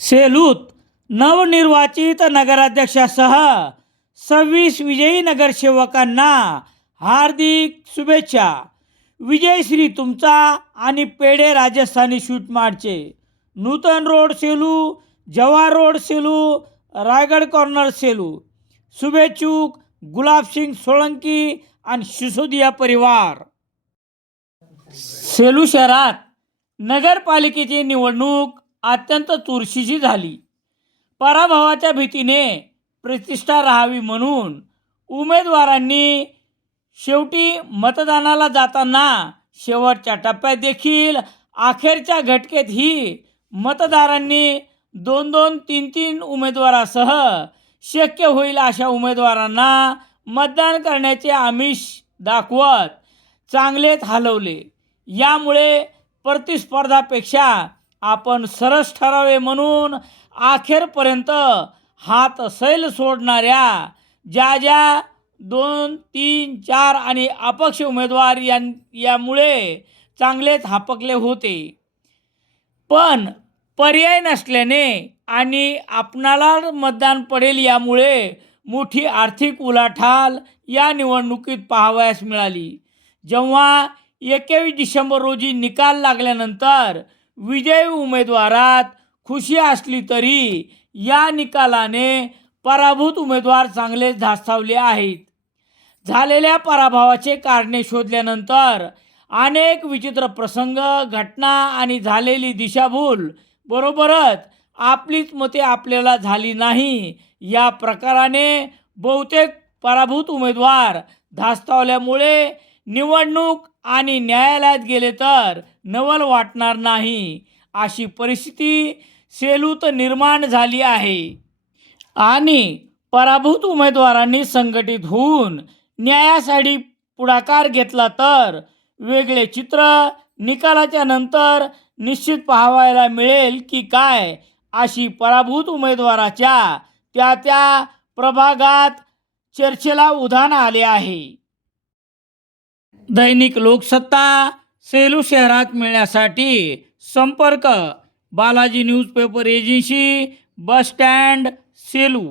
सेलूत नवनिर्वाचित नगराध्यक्षासह 26 विजयी नगरसेवकांना हार्दिक शुभेच्छा. विजयश्री तुमचा आणि पेढे राजस्थानी स्वीट मार्टचे. Nutan road Selu, Jawahar road Selu, Raigad corner Selu. शुभेच्छुक गुलाबसिंग सोळंकी आणि सिसोदिया परिवार. सेलू शहरात नगरपालिकेची निवडणूक अत्यंत चुरशीची झाली. पराभवाच्या भीतीने प्रतिष्ठा राहावी म्हणून उमेदवारांनी शेवटी मतदानाला जाताना शेवटच्या टप्प्यात देखील अखेरच्या घटकेतही मतदारांनी 2-2, 3-3 उमेदवारासह शक्य होईल अशा उमेदवारांना मतदान करण्याचे आमिष दाखवत चांगलेच हलवले. यामुळे प्रतिस्पर्धापेक्षा आपण सरस ठरावे म्हणून अखेरपर्यंत हात सैल सोडणाऱ्या ज्या 2, 3, 4 आणि अपक्ष उमेदवार यामुळे चांगलेच हापकले होते. पण पर्याय नसल्याने आणि आपणाला मतदान पडेल यामुळे मोठी आर्थिक उलाढाल या निवडणुकीत पाहावयास मिळाली. जेव्हा 21 डिसेंबर रोजी निकाल लागल्यानंतर विजयी उमेदवारात खुशी असली तरी या निकालाने पराभूत उमेदवार चांगलेच धास्तावले आहेत. झालेल्या पराभवाचे कारणे शोधल्यानंतर अनेक विचित्र प्रसंग, घटना आणि झालेली दिशाभूल बरोबरच आपलीच मते आपल्याला झाली नाही या प्रकाराने बहुतेक पराभूत उमेदवार धास्तावल्यामुळे निवडणूक आणि न्यायालयात गेले तर नवल वाटणार नाही अशी परिस्थिती सेलूत निर्माण झाली आहे. आणि पराभूत उमेदवारांनी संघटित होऊन न्यायासाठी पुढाकार घेतला तर वेगळे चित्र निकालाच्या नंतर निश्चित पाहायला मिळेल की काय अशी पराभूत उमेदवाराच्या त्या प्रभागात चर्चेला उधाण आले आहे. दैनिक लोकसत्ता सेलू शहरात मिळण्यासाठी संपर्क Balaji newspaper agency, bus stand, Selu.